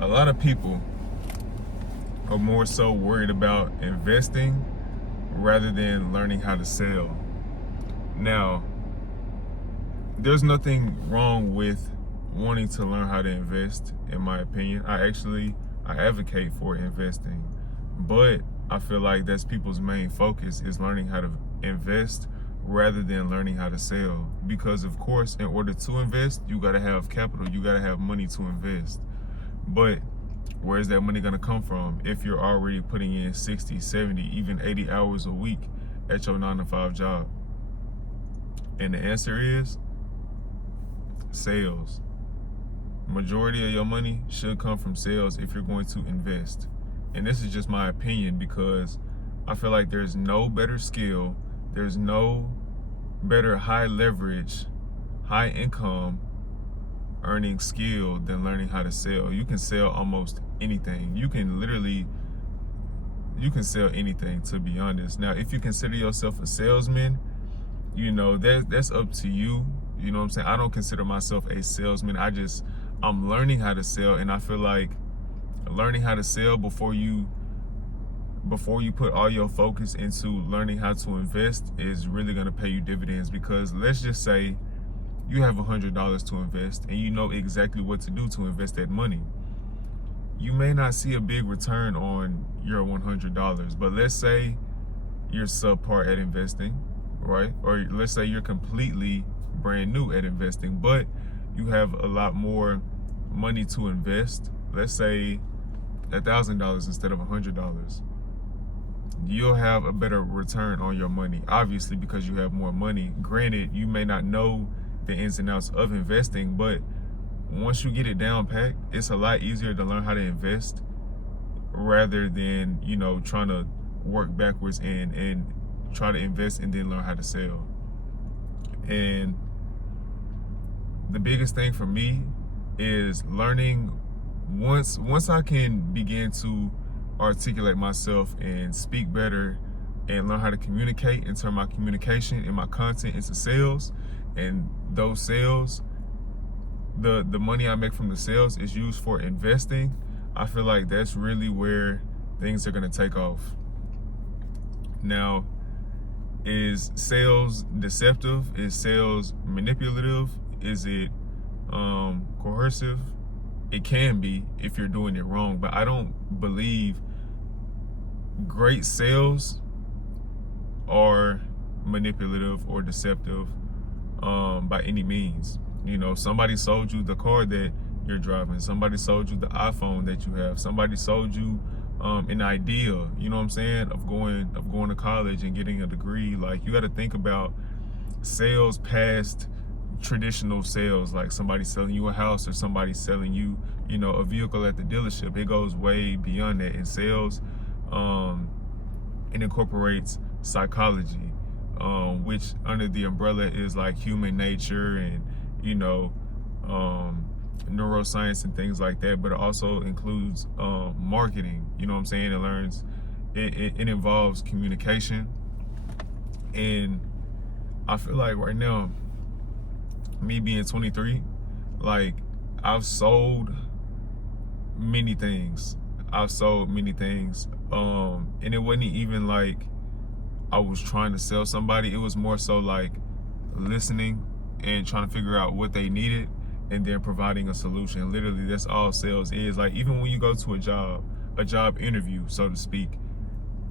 A lot of people are more so worried about investing rather than learning how to sell. Now, there's nothing wrong with wanting to learn how to invest, in my opinion. I advocate for investing, but I feel like that's people's main focus is learning how to invest rather than learning how to sell. Because of course, in order to invest, you got to have capital, you got to have money to invest. But where's that money going to come from if you're already putting in 60, 70, even 80 hours a week at your 9-to-5 job? And the answer is sales. Majority of your money should come from sales if you're going to invest. And this is just my opinion because I feel like there's no better skill, there's no better high leverage, high income earning skill than learning how to sell. You can sell almost anything. You can sell anything, to be honest. Now, if you consider yourself a salesman, that's up to you. You know what I'm saying? I don't consider myself a salesman. I'm learning how to sell, and I feel like learning how to sell before you put all your focus into learning how to invest is really going to pay you dividends. Because let's just say you have $100 to invest and you know exactly what to do to invest that money. You may not see a big return on your $100, but let's say you're subpar at investing, right? Or let's say you're completely brand new at investing, but you have a lot more money to invest. Let's say $1,000 instead of $100. You'll have a better return on your money, obviously, because you have more money. Granted, you may not know the ins and outs of investing, but once you get it down packed, it's a lot easier to learn how to invest rather than, trying to work backwards and try to invest and then learn how to sell. And the biggest thing for me is learning once I can begin to articulate myself and speak better and learn how to communicate and turn my communication and my content into sales. And those sales, the money I make from the sales is used for investing. I feel like that's really where things are going to take off. Now, is sales deceptive? Is sales manipulative? Is it coercive? It can be if you're doing it wrong, but I don't believe great sales are manipulative or deceptive by any means. Somebody sold you the car that you're driving, somebody sold you the iPhone that you have, somebody sold you an idea, of going to college and getting a degree. Like, you got to think about sales past traditional sales, like somebody selling you a house or somebody selling you, a vehicle at the dealership. It goes way beyond that. In sales, it incorporates psychology, which under the umbrella is like human nature and, neuroscience and things like that, but it also includes marketing. It involves communication. And I feel like right now, me being 23, like, I've sold many things. And it wasn't even like I was trying to sell somebody. It was more so like listening and trying to figure out what they needed and then providing a solution. Literally, that's all sales is. Like, even when you go to a job interview, so to speak,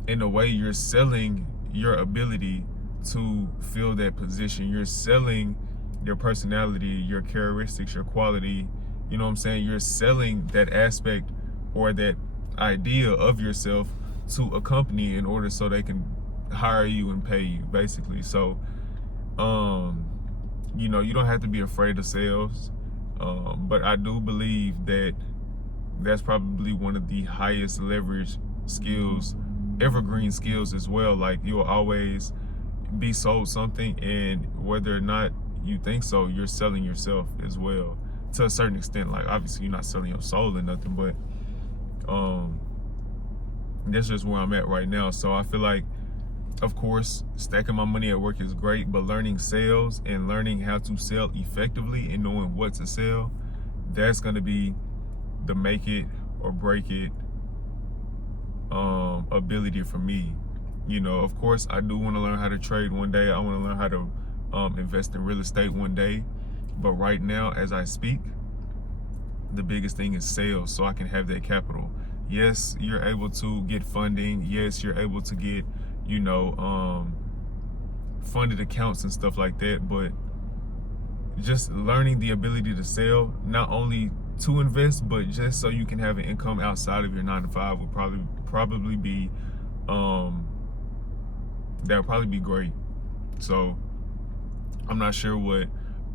in a way, you're selling your ability to fill that position. You're selling your personality, your characteristics, your quality. You're selling that aspect or that idea of yourself to a company in order so they can hire you and pay you, basically. So, you don't have to be afraid of sales. But I do believe that that's probably one of the highest leverage skills, evergreen skills as well. Like, you'll always be sold something, and whether or not you think so, you're selling yourself as well to a certain extent. Like, obviously you're not selling your soul or nothing, but that's just where I'm at right now. So I feel like, of course, stacking my money at work is great, but learning sales and learning how to sell effectively and knowing what to sell, that's going to be the make it or break it ability for me. You know, of course, I do want to learn how to trade one day. I want to learn how to invest in real estate one day. But right now, as I speak, the biggest thing is sales, so I can have that capital. Yes, you're able to get funding. Yes, you're able to get, you know, funded accounts and stuff like that. But just learning the ability to sell, not only to invest, but just so you can have an income outside of your 9 to 5 would probably be that would probably be great. So I'm not sure what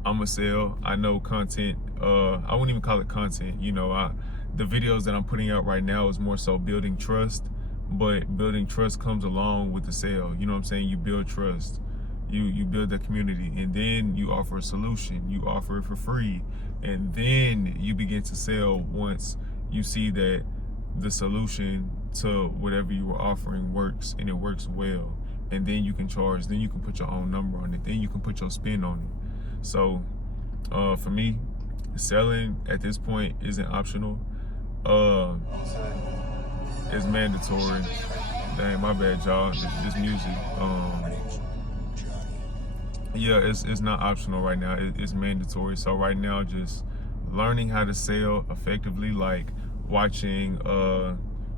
I'm gonna sell. I know content, I wouldn't even call it content. You know, the videos that I'm putting out right now is more so building trust, but building trust comes along with the sale. You know what I'm saying? You build trust, you build the community, and then you offer a solution. You offer it for free, and then you begin to sell once you see that the solution to whatever you were offering works, and it works well. And then you can charge, then you can put your own number on it, then you can put your spin on it. So for me, selling at this point isn't optional. It's mandatory. Dang, my bad, y'all. This music. Yeah, it's not optional right now. It's mandatory. So right now, just learning how to sell effectively, like watching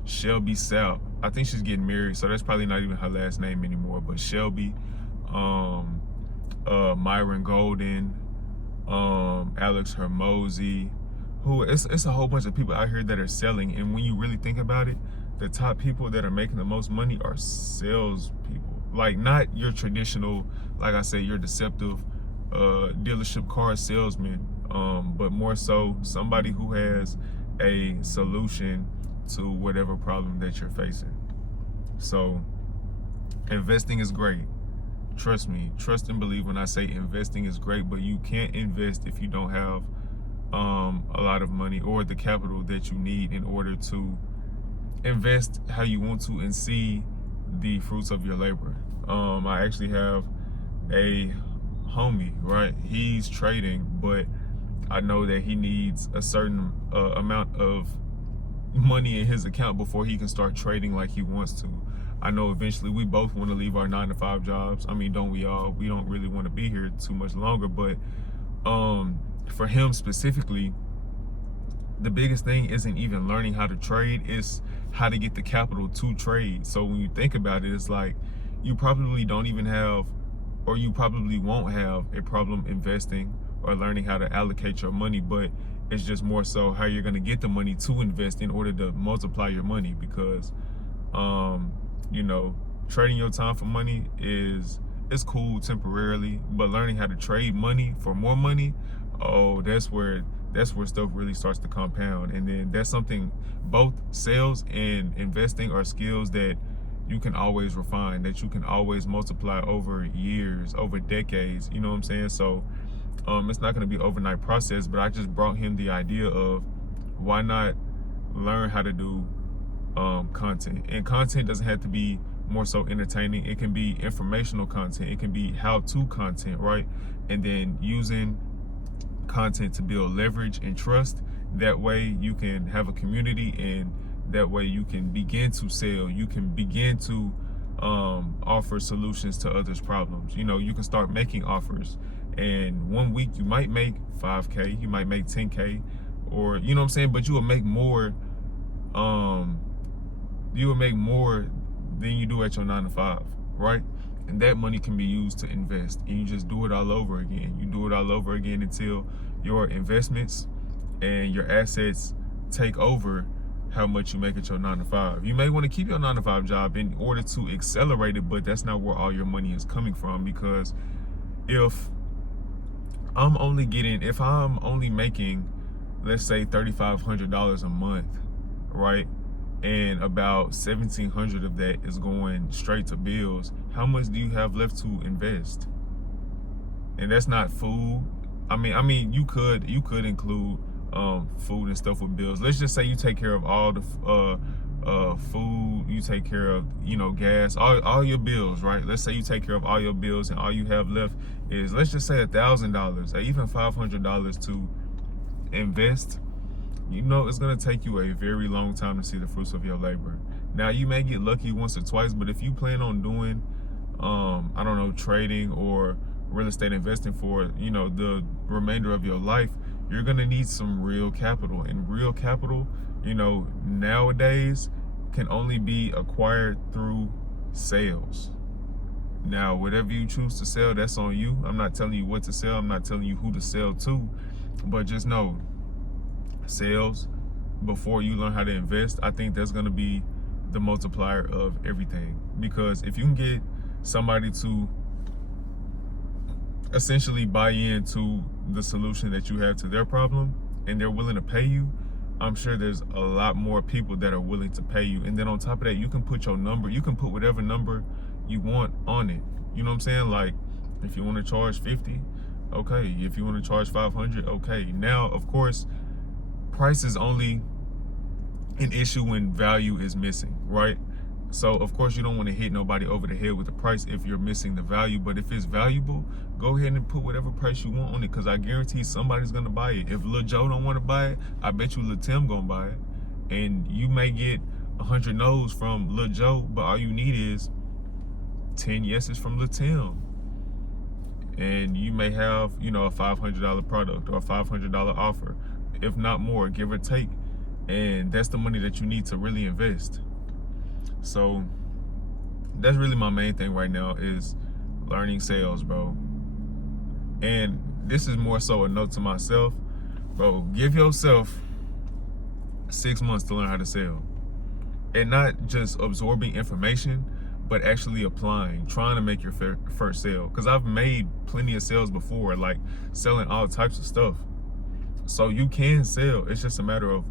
Shelby Sapp. I think she's getting married, so that's probably not even her last name anymore. But Shelby, Myron Golden, Alex Hermosi, who it's a whole bunch of people out here that are selling. And when you really think about it, the top people that are making the most money are sales people. Like, not your traditional, like I said, your deceptive dealership car salesman, but more so somebody who has a solution to whatever problem that you're facing. So investing is great. Trust me, trust and believe when I say investing is great, but you can't invest if you don't have a lot of money or the capital that you need in order to invest how you want to and see the fruits of your labor. I actually have a homie, right? He's trading, but I know that he needs a certain amount of money in his account before he can start trading like he wants to. I know eventually we both want to leave our 9 to 5 jobs. I mean, don't we all? We don't really want to be here too much longer, but for him specifically, the biggest thing isn't even learning how to trade, it's how to get the capital to trade. So when you think about it, it's like you probably don't even have, or you probably won't have a problem investing or learning how to allocate your money, but it's just more so how you're going to get the money to invest in order to multiply your money. Because you know, trading your time for money is cool temporarily, but learning how to trade money for more money, oh, that's where stuff really starts to compound. And then that's something, both sales and investing are skills that you can always refine, that you can always multiply over years, over decades, you know what I'm saying? So it's not going to be an overnight process, but I just brought him the idea of why not learn how to do content. And content doesn't have to be more so entertaining. It can be informational content. It can be how-to content, right? And then using content to build leverage and trust. That way you can have a community, and that way you can begin to sell. You can begin to offer solutions to others' problems. You know, you can start making offers, and 1 week you might make 5K, you might make 10K, or you know what I'm saying, but you will make more than you do at your 9 to 5, right? And that money can be used to invest, and you just do it all over again. You do it all over again until your investments and your assets take over how much you make at your 9 to 5. You may want to keep your 9 to 5 job in order to accelerate it, but that's not where all your money is coming from. Because if I'm only making, let's say $3,500 a month, right? And about 1,700 of that is going straight to bills, how much do you have left to invest? And that's not food. I mean, you could include food and stuff with bills. Let's just say you take care of all the food, you take care of, you know, gas, all your bills, right? Let's say you take care of all your bills, and all you have left is, let's just say $1,000 or even $500 to invest. you know it's gonna take you a very long time to see the fruits of your labor. Now you may get lucky once or twice, but if you plan on doing, I don't know, trading or real estate investing for, you know, the remainder of your life, you're gonna need some real capital. And real capital, you know, nowadays can only be acquired through sales. Now, whatever you choose to sell, that's on you. I'm not telling you what to sell. I'm not telling you who to sell to, but just know, sales before you learn how to invest, I think that's gonna be the multiplier of everything. Because if you can get somebody to essentially buy into the solution that you have to their problem and they're willing to pay you, I'm sure there's a lot more people that are willing to pay you. And then on top of that, you can put your number, you can put whatever number you want on it. You know what I'm saying? Like, if you want to charge 50, okay. If you want to charge 500, okay. Now, of course, price is only an issue when value is missing, right? So of course you don't want to hit nobody over the head with the price if you're missing the value. But if it's valuable, go ahead and put whatever price you want on it, because I guarantee somebody's gonna buy it. If Lil Joe don't want to buy it, I bet you Lil Tim gonna buy it. And you may get 100 no's from Lil Joe, but all you need is 10 yeses from Lil Tim. And you may have, you know, a $500 product or a $500 offer, if not more, give or take. And that's the money that you need to really invest. So that's really my main thing right now, is learning sales, bro. And this is more so a note to myself, bro. Give yourself 6 months to learn how to sell, and not just absorbing information, but actually applying, trying to make your first sale. Because I've made plenty of sales before, like selling all types of stuff. So you can sell. It's just a matter of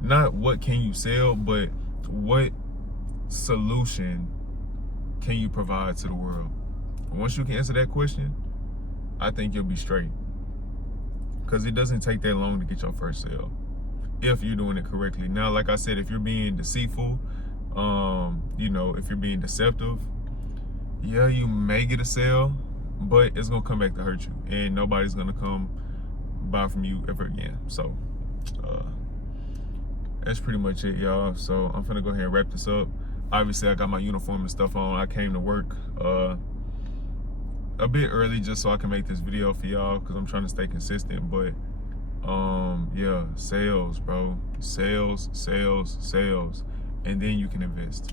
not what can you sell, but what solution can you provide to the world. Once you can answer that question, I think you'll be straight. Because it doesn't take that long to get your first sale if you're doing it correctly. Now, like I said, if you're being deceitful, you know, if you're being deceptive, yeah, you may get a sale, but it's gonna come back to hurt you, and nobody's gonna come buy from you ever again. So that's pretty much it, y'all. So I'm finna go ahead and wrap this up. Obviously I got my uniform and stuff on. I came to work a bit early just so I can make this video for y'all, because I'm trying to stay consistent. But yeah, sales, bro. Sales, and then you can invest.